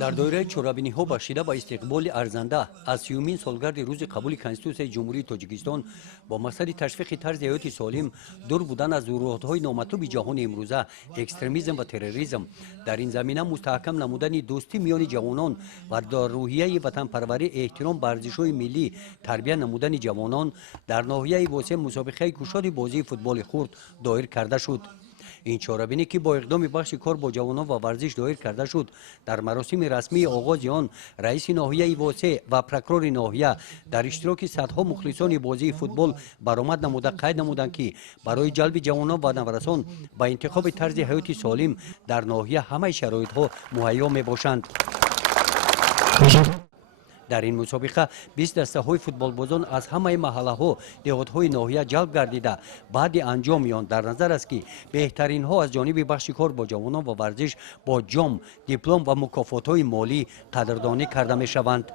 дар доираи чорабиниҳо ба шида ба истиқболи арзанда аз 30-мин солгарди рӯзи қабули Конститутсияи Ҷумҳурии Тоҷикистон бо мақсади ташвиқи тарзи ҳаёти солим, дур будан аз зуррӯҳотҳои номатлуби ҷаҳони имрӯза, экстремизм ва терроризм, дар ин замина мустаҳкам намудани дӯстӣ миёни ҷавонон ва дар рӯҳияи ватанпарварӣ эҳтиром ба арзишҳои миллӣ тарбия намудани ҷавонон дар ноҳияи восеъ мусобиқаи кушоди бозии футболи хурд доир карда шуд. ин чорабинӣ ки бо иқдоми бахши кор бо ҷавонон ва варзиш доир карда шуд, дар маросими расмии оғози он раиси ноҳияи восеъ ва прокурори ноҳия дар иштироки садҳо мухлисони бозии футбол баромад намуда қайд намуданд ки барои ҷалби ҷавонон ва наврасон ба интихоби тарзи ҳаёти солим дар ноҳия ҳамаи шароитҳо муҳайё мебошанд. дар ин мусобиқа 20 дастаҳои футболбозон аз ҳамаи маҳаллаҳо, деҳотҳои ноҳия ҷалб гардида баъди анҷоми он дар назар аст ки беҳтаринҳо аз ҷониби бахши кор бо ҷавонон ва варзиш бо ҷом, диплом ва мукофотҳои молӣ қадрдонӣ карда мешаванд.